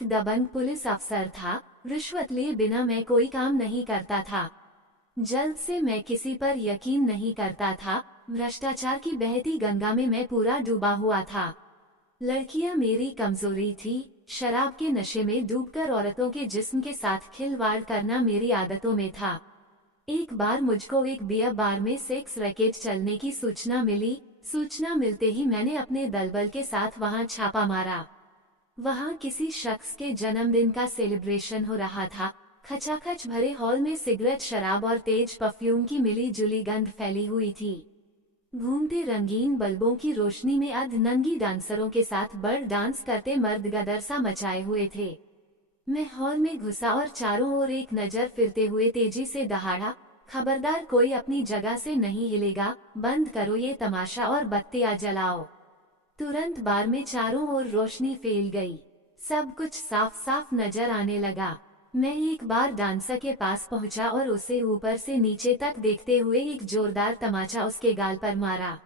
एक दबंग पुलिस अफसर था। रिश्वत लिए बिना मैं कोई काम नहीं करता था। जल्द से मैं किसी पर यकीन नहीं करता था। भ्रष्टाचार की बहती गंगा में मैं पूरा डूबा हुआ था। लड़कियां मेरी कमजोरी थी। शराब के नशे में डूबकर औरतों के जिस्म के साथ खिलवाड़ करना मेरी आदतों में था। एक बार मुझको एक बियर बार में सेक्स रैकेट चलने की सूचना मिली। सूचना मिलते ही मैंने अपने दलबल के साथ वहां छापा मारा। वहां किसी शख्स के जन्मदिन का सेलिब्रेशन हो रहा था। खचाखच भरे हॉल में सिगरेट, शराब और तेज परफ्यूम की मिली जुली गंध फैली हुई थी। घूमते रंगीन बल्बों की रोशनी में अर्धनंगी डांसरों के साथ बर्ड डांस करते मर्द गदर सा मचाए हुए थे। मैं हॉल में घुसा और चारों ओर एक नजर फिरते हुए तेजी से दहाड़ा, खबरदार कोई अपनी जगह से नहीं हिलेगा, बंद करो ये तमाशा और बत्तियां जलाओ। तुरंत बार में चारों ओर रोशनी फैल गई। सब कुछ साफ साफ नजर आने लगा। मैं एक बार डांसर के पास पहुंचा और उसे ऊपर से नीचे तक देखते हुए एक जोरदार तमाचा उसके गाल पर मारा।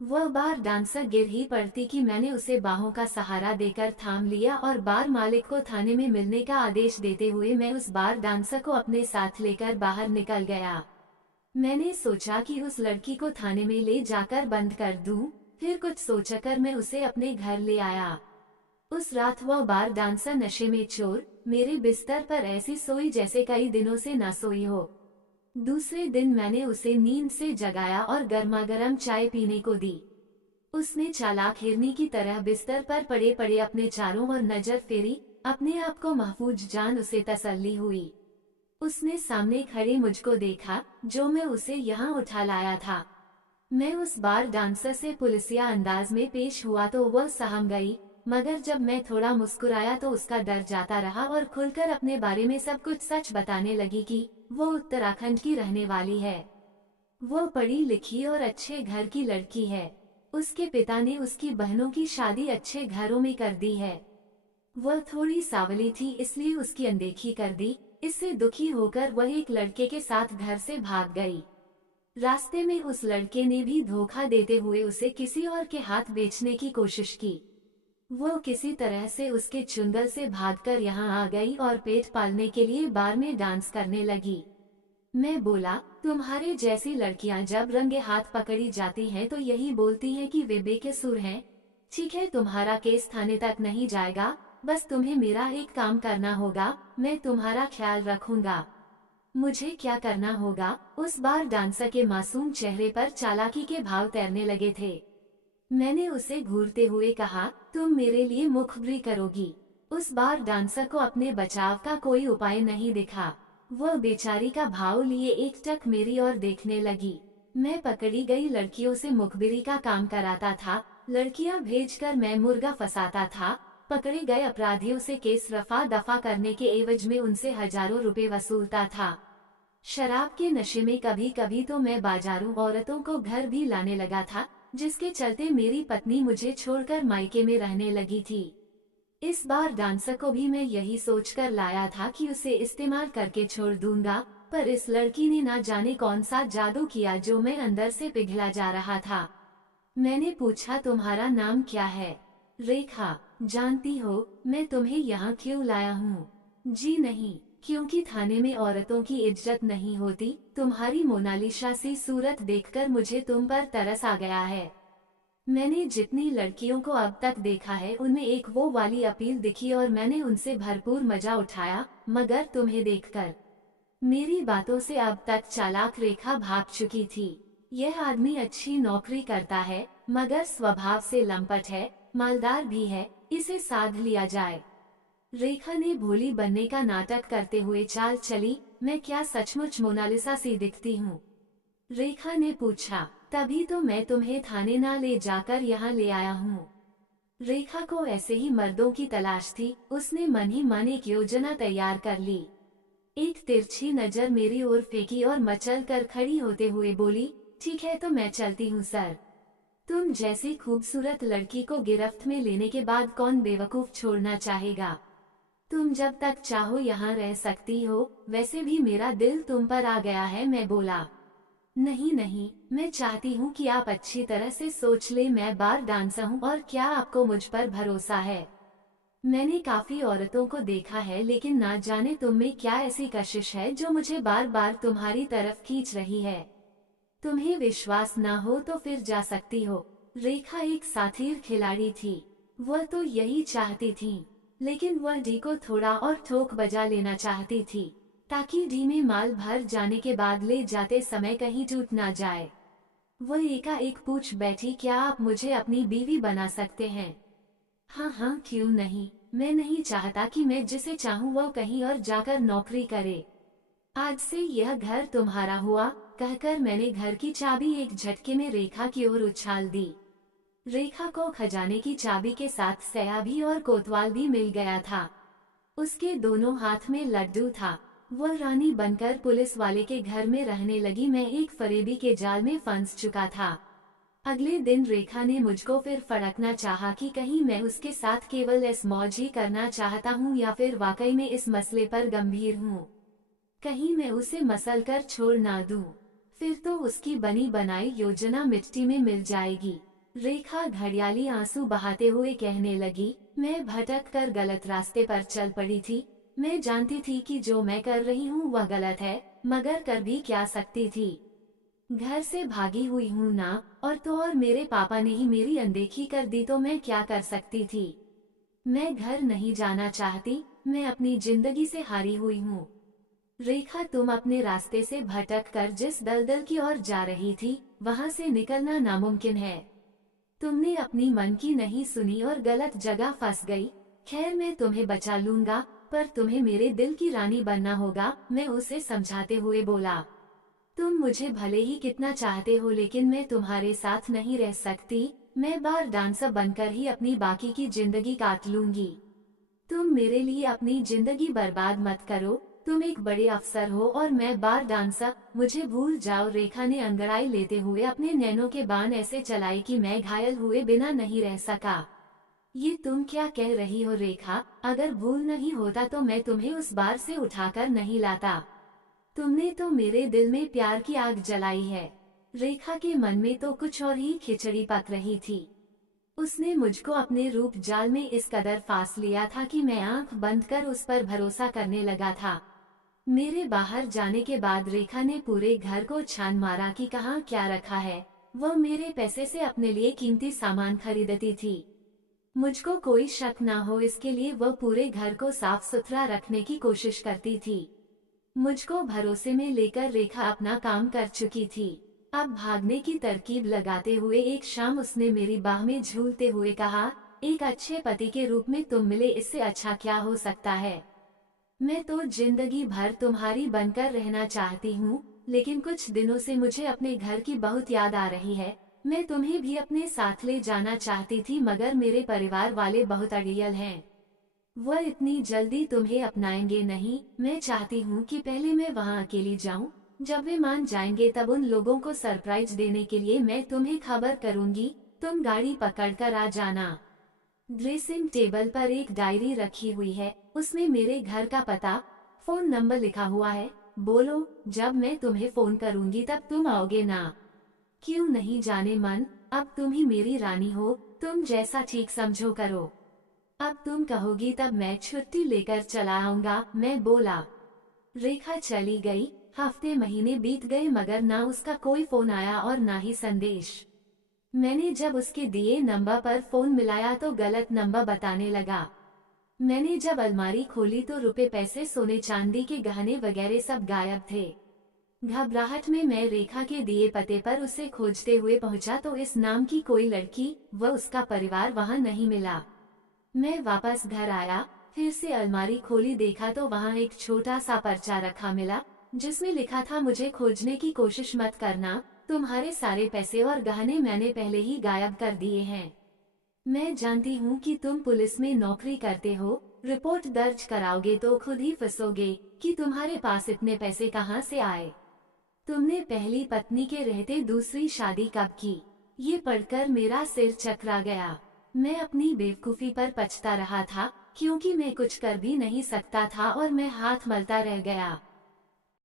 वह बार डांसर गिर ही पड़ती कि मैंने उसे बाहों का सहारा देकर थाम लिया और बार मालिक को थाने में मिलने का आदेश देते हुए मैं उस बार डांसर को अपने साथ लेकर बाहर निकल गया। मैंने सोचा कि उस लड़की को थाने में ले जाकर बंद कर दूं, फिर कुछ सोचकर मैं उसे अपने घर ले आया। उस रात वह बार डांसर नशे में चोर मेरे बिस्तर पर ऐसी सोई जैसे कई दिनों से न सोई हो। दूसरे दिन मैंने उसे नींद से जगाया और गर्मागर्म चाय पीने को दी। उसने चालाक हिरनी की तरह बिस्तर पर पड़े पड़े अपने चारों ओर नजर फेरी। अपने आप को महफूज जान उसे तसल्ली हुई। उसने सामने खड़े मुझको देखा, जो मैं उसे यहाँ उठा लाया था। मैं उस बार डांसर से पुलिसिया अंदाज में पेश हुआ तो वह सहम गई, मगर जब मैं थोड़ा मुस्कुराया तो उसका डर जाता रहा और खुलकर अपने बारे में सब कुछ सच बताने लगी कि वो उत्तराखंड की रहने वाली है। वो पढ़ी लिखी और अच्छे घर की लड़की है। उसके पिता ने उसकी बहनों की शादी अच्छे घरों में कर दी है। वह थोड़ी सावली थी इसलिए उसकी अनदेखी कर दी। इससे दुखी होकर वह एक लड़के के साथ घर से भाग गई। रास्ते में उस लड़के ने भी धोखा देते हुए उसे किसी और के हाथ बेचने की कोशिश की। वो किसी तरह से उसके चुंगल से भागकर यहाँ आ गई और पेट पालने के लिए बार में डांस करने लगी। मैं बोला, तुम्हारे जैसी लड़कियां जब रंगे हाथ पकड़ी जाती हैं तो यही बोलती हैं कि वे बेकसूर हैं। ठीक है, तुम्हारा केस थाने तक नहीं जाएगा, बस तुम्हें मेरा एक काम करना होगा, मैं तुम्हारा ख्याल रखूंगा। मुझे क्या करना होगा? उस बार डांसर के मासूम चेहरे पर चालाकी के भाव तैरने लगे थे। मैंने उसे घूरते हुए कहा, तुम मेरे लिए मुखबिरी करोगी। उस बार डांसर को अपने बचाव का कोई उपाय नहीं दिखा। वह बेचारी का भाव लिए एकटक मेरी ओर देखने लगी। मैं पकड़ी गई लड़कियों से मुखबिरी का काम कराता था। लड़कियां भेजकर मैं मुर्गा फंसाता था। पकड़े गए अपराधियों से केस रफा दफा करने के एवज में उनसे हजारों रुपए वसूलता था। शराब के नशे में कभी कभी तो मैं बाजारों औरतों को घर भी लाने लगा था, जिसके चलते मेरी पत्नी मुझे छोड़कर मायके में रहने लगी थी। इस बार डांसर को भी मैं यही सोचकर लाया था कि उसे इस्तेमाल करके छोड़ दूंगा, पर इस लड़की ने ना जाने कौन सा जादू किया जो मैं अंदर से पिघला जा रहा था। मैंने पूछा, तुम्हारा नाम क्या है? रेखा। जानती हो मैं तुम्हें यहाँ क्यों लाया हूँ? जी नहीं, क्योंकि थाने में औरतों की इज्जत नहीं होती। तुम्हारी मोनालिसा सी सूरत देखकर मुझे तुम पर तरस आ गया है। मैंने जितनी लड़कियों को अब तक देखा है उनमें एक वो वाली अपील दिखी और मैंने उनसे भरपूर मजा उठाया, मगर तुम्हें देखकर मेरी बातों से अब तक चालाक रेखा भाग चुकी थी। यह आदमी अच्छी नौकरी करता है, मगर स्वभाव से लंपट है, मालदार भी है, इसे साध लिया जाए। रेखा ने भोली बनने का नाटक करते हुए चाल चली। मैं क्या सचमुच मोनालिसा सी दिखती हूँ? रेखा ने पूछा। तभी तो मैं तुम्हें थाने ना ले जाकर यहाँ ले आया हूँ। रेखा को ऐसे ही मर्दों की तलाश थी। उसने मन ही मन एक योजना तैयार कर ली। एक तिरछी नजर मेरी ओर फेंकी और मचल कर खड़ी होते हुए बोली, ठीक है तो मैं चलती हूँ सर। तुम जैसी खूबसूरत लड़की को गिरफ्त में लेने के बाद कौन बेवकूफ छोड़ना चाहेगा? तुम जब तक चाहो यहाँ रह सकती हो, वैसे भी मेरा दिल तुम पर आ गया है। मैं बोला, नहीं नहीं, मैं चाहती हूँ कि आप अच्छी तरह से सोच ले, मैं बार डांसर हूँ और क्या आपको मुझ पर भरोसा है? मैंने काफी औरतों को देखा है, लेकिन ना जाने तुम में क्या ऐसी कशिश है जो मुझे बार बार तुम्हारी तरफ खींच रही है। तुम्हें विश्वास ना हो तो फिर जा सकती हो। रेखा एक साथीर खिलाड़ी थी। वह तो यही चाहती थी, लेकिन वह डी को थोड़ा और ठोक बजा लेना चाहती थी, ताकि डी में माल भर जाने के बाद ले जाते समय कहीं टूट ना जाए। वह एकाएक पूछ बैठी, क्या आप मुझे अपनी बीवी बना सकते हैं? हाँ हाँ, क्यों नहीं। मैं नहीं चाहता कि मैं जिसे चाहूँ वह कहीं और जाकर नौकरी करे। आज से यह घर तुम्हारा हुआ, कहकर मैंने घर की चाबी एक झटके में रेखा की ओर उछाल दी। रेखा को खजाने की चाबी के साथ सया भी और कोतवाल भी मिल गया था। उसके दोनों हाथ में लड्डू था। वह रानी बनकर पुलिस वाले के घर में रहने लगी। मैं एक फरेबी के जाल में फंस चुका था। अगले दिन रेखा ने मुझको फिर फड़कना चाहा कि कहीं मैं उसके साथ केवल इस मौज ही करना चाहता हूँ या फिर वाकई में इस मसले पर गंभीर हूँ। कहीं मैं उसे मसल कर छोड़ ना दूं, फिर तो उसकी बनी बनाई योजना मिट्टी में मिल जाएगी। रेखा घड़ियाली आंसू बहाते हुए कहने लगी, मैं भटक कर गलत रास्ते पर चल पड़ी थी। मैं जानती थी कि जो मैं कर रही हूँ वह गलत है, मगर कर भी क्या सकती थी। घर से भागी हुई हूँ ना, और तो और मेरे पापा ने ही मेरी अनदेखी कर दी, तो मैं क्या कर सकती थी। मैं घर नहीं जाना चाहती, मैं अपनी जिंदगी से हारी हुई हूँ। रेखा, तुम अपने रास्ते से भटक कर जिस दलदल की ओर जा रही थी, वहाँ से निकलना नामुमकिन है। तुमने अपनी मन की नहीं सुनी और गलत जगह फंस गई। खैर, मैं तुम्हें बचा लूंगा, पर तुम्हें मेरे दिल की रानी बनना होगा, मैं उसे समझाते हुए बोला। तुम मुझे भले ही कितना चाहते हो, लेकिन मैं तुम्हारे साथ नहीं रह सकती। मैं बार डांसर बनकर ही अपनी बाकी की जिंदगी काट लूंगी। तुम मेरे लिए अपनी जिंदगी बर्बाद मत करो। तुम एक बड़े अफसर हो और मैं बार डांसर, मुझे भूल जाओ। रेखा ने अंगड़ाई लेते हुए अपने नैनों के बाण ऐसे चलाई कि मैं घायल हुए बिना नहीं रह सका। ये तुम क्या कह रही हो रेखा? अगर भूल नहीं होता तो मैं तुम्हें उस बार से उठाकर नहीं लाता। तुमने तो मेरे दिल में प्यार की आग जलाई है। रेखा के मन में तो कुछ और ही खिचड़ी पक रही थी। उसने मुझको अपने रूप जाल में इस कदर फांस लिया था कि मैं आंख बंद कर उस पर भरोसा करने लगा था। मेरे बाहर जाने के बाद रेखा ने पूरे घर को छान मारा कि कहाँ क्या रखा है। वह मेरे पैसे से अपने लिए कीमती सामान खरीदती थी। मुझको कोई शक ना हो इसके लिए वह पूरे घर को साफ सुथरा रखने की कोशिश करती थी। मुझको भरोसे में लेकर रेखा अपना काम कर चुकी थी। अब भागने की तरकीब लगाते हुए एक शाम उसने मेरी बाह में झूलते हुए कहा, एक अच्छे पति के रूप में तुम मिले, इससे अच्छा क्या हो सकता है। मैं तो जिंदगी भर तुम्हारी बनकर रहना चाहती हूँ, लेकिन कुछ दिनों से मुझे अपने घर की बहुत याद आ रही है। मैं तुम्हें भी अपने साथ ले जाना चाहती थी, मगर मेरे परिवार वाले बहुत अड़ियल हैं। वह इतनी जल्दी तुम्हें अपनाएंगे नहीं। मैं चाहती हूँ कि पहले मैं वहाँ अकेली जाऊँ। जब वे मान जाएंगे तब उन लोगों को सरप्राइज देने के लिए मैं तुम्हें खबर करूँगी। तुम गाड़ी पकड़कर आ जाना। ड्रेसिंग टेबल पर एक डायरी रखी हुई है, उसमें मेरे घर का पता, फोन नंबर लिखा हुआ है। बोलो, जब मैं तुम्हें फोन करूँगी तब तुम आओगे ना? क्यों नहीं जाने मन, अब तुम ही मेरी रानी हो। तुम जैसा ठीक समझो करो। अब तुम कहोगी तब मैं छुट्टी लेकर चला आऊंगा, मैं बोला। रेखा चली गई। हफ्ते महीने बीत गए, मगर ना उसका कोई फोन आया और ना ही संदेश। मैंने जब उसके दिए नंबर पर फोन मिलाया तो गलत नंबर बताने लगा। मैंने जब अलमारी खोली तो रुपए पैसे सोने चांदी के गहने वगैरह सब गायब थे। घबराहट में मैं रेखा के दिए पते पर उसे खोजते हुए पहुंचा तो इस नाम की कोई लड़की व उसका परिवार वहां नहीं मिला। मैं वापस घर आया, फिर से अलमारी खोली, देखा तो वहाँ एक छोटा सा पर्चा रखा मिला, जिसमें लिखा था, मुझे खोजने की कोशिश मत करना, तुम्हारे सारे पैसे और गहने मैंने पहले ही गायब कर दिए हैं। मैं जानती हूँ कि तुम पुलिस में नौकरी करते हो, रिपोर्ट दर्ज कराओगे तो खुद ही फंसोगे कि तुम्हारे पास इतने पैसे कहाँ से आए। तुमने पहली पत्नी के रहते दूसरी शादी कब की? ये पढ़कर मेरा सिर चकरा गया। मैं अपनी बेवकूफी पर पछता रहा था, क्योंकि मैं कुछ कर भी नहीं सकता था और मैं हाथ मलता रह गया।